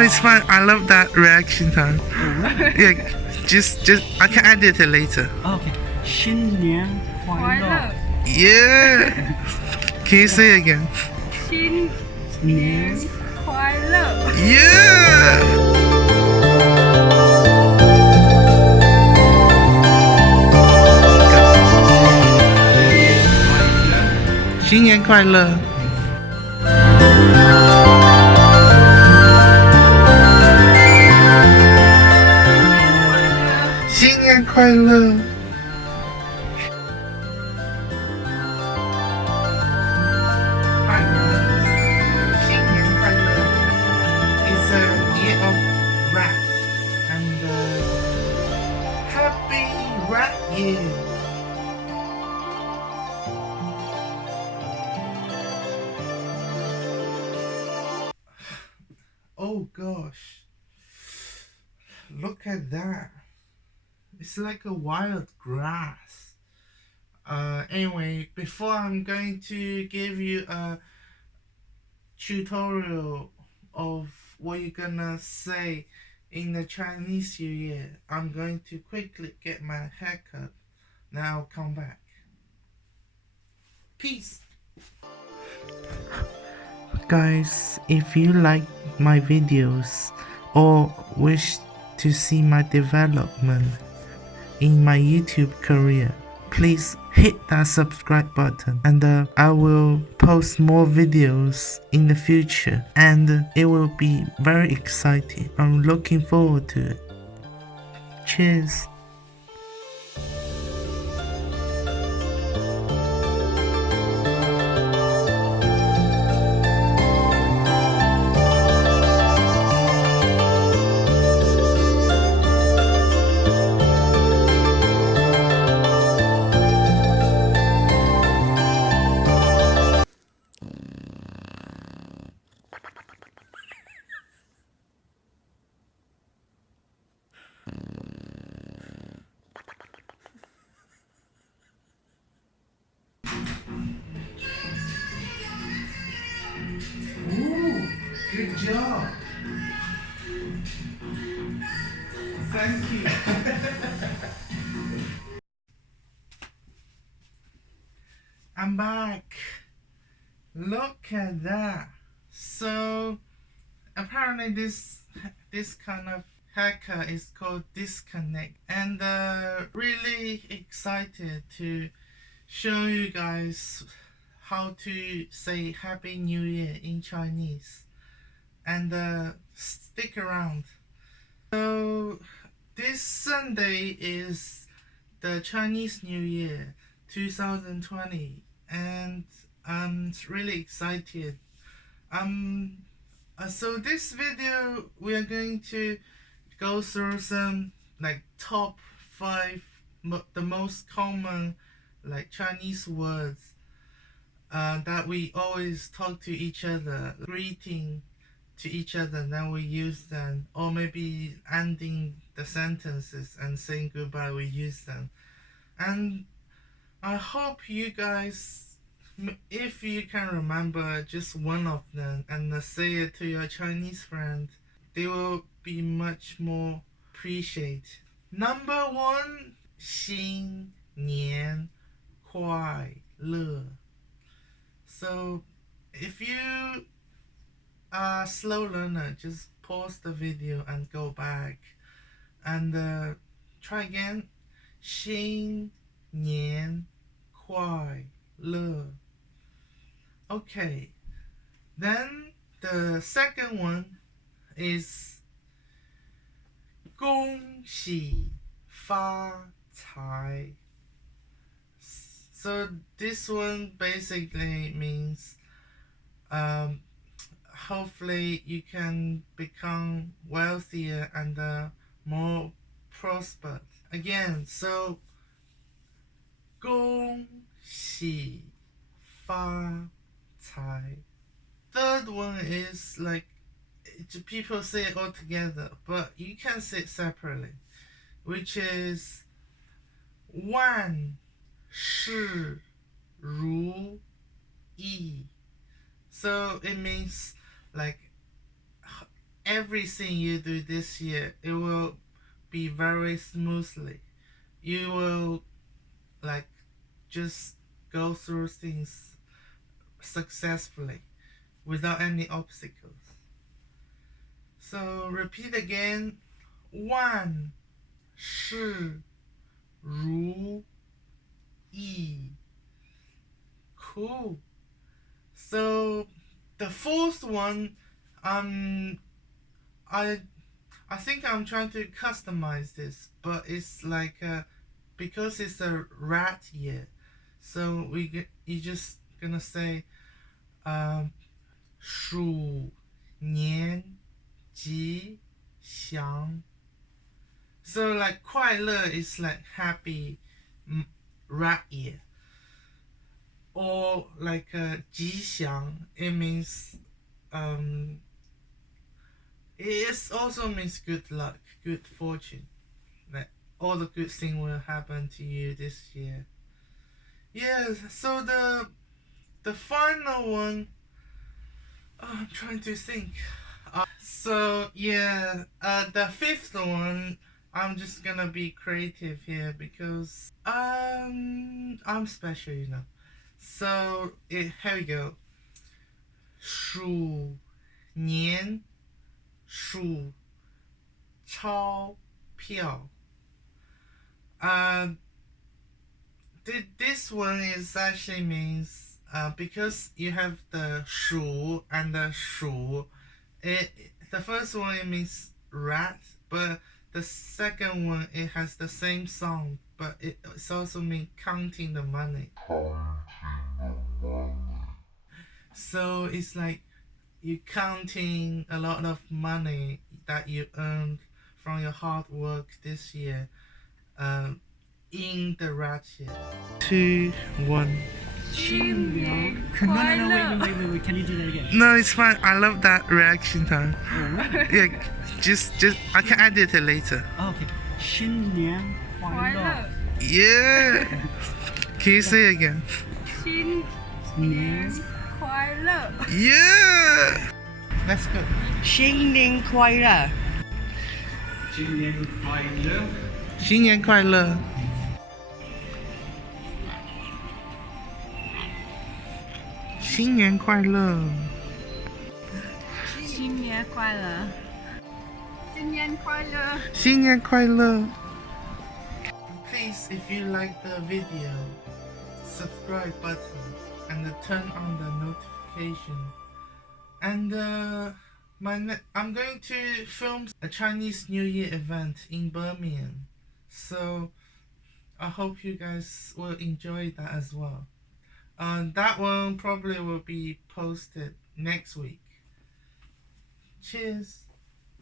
No, it's fine. I love that reaction time. Yeah, just I can edit it later. Okay. 新年快乐. Yeah. Can you say it again? 新年快乐。 Yeah. 新年快乐。新年快乐。新年快乐 is a year of rat and happy rat year. Oh gosh, look at that. It's like a wild grass. Anyway, before I'm going to give you a tutorial of what you're gonna say in the Chinese New Year, I'm going to quickly get my haircut. Now I'll come back. Peace. Guys, if you like my videos or wish to see my development in my YouTube career, please hit that subscribe button and I will post more videos in the future and it will be very exciting. I'm looking forward to it. Cheers. Ooh, good job. Thank you. I'm back. Look at that. So apparently this kind of haircut is called disconnect, and really excited to show you guys how to say Happy New Year in Chinese, and stick around. So this Sunday is the Chinese New Year 2020 and I'm really excited. So this video we are going to go through some like top 5 the most common like Chinese words that we always talk to each other, greeting to each other, then we use them, or maybe ending the sentences and saying goodbye, we use them. And I hope you guys, if you can remember just one of them and say it to your Chinese friend, they will be much more appreciated. Number 1, 新年快乐. So if you are a slow learner, just pause the video and go back and try again. 新年快乐. Okay, then the second one is 恭喜发财. So this one basically means hopefully you can become wealthier and more prospered. Again, so 恭喜发财. Third one is like people say it all together, but you can say it separately, which is 万事如意. So it means like everything you do this year, it will be very smoothly. You will like just go through things successfully without any obstacles. So repeat again. 万事如意. Cool. So the fourth one, I think I'm trying to customize this, but it's like because it's a rat year, so you just gonna say 鼠年吉祥. So like 快乐 is like happy rat year, or like 吉祥, it means it also means good luck, good fortune, like all the good things will happen to you this year. Yeah, so the final one, I'm trying to think. So yeah, the fifth one, I'm just gonna be creative here because I'm special, you know. So here we go. 鼠年数钞票. This one is actually means because you have the 鼠 and the 鼠. The first one it means rat, but the second one it has the same sound, but it's also mean counting the money. So it's like you counting a lot of money that you earned from your hard work this year, in the rat year. 2, 1. 新年 No, 快 no, 乐 no, wait. Can you do that again? No, it's fine. I love that reaction time. Yeah, just I can edit it later. Oh, okay. 新年快快乐。乐 Yeah. Can you say it again? 新年快乐 Yeah. That's good. 新年快乐！新年快乐。新年快乐. 新年快乐. 新年快乐新年快乐新年快乐. Please, if you like the video, subscribe button and turn on the notification. And I'm going to film a Chinese New Year event in Birmingham, so I hope you guys will enjoy that as well. That one probably will be posted next week. Cheers.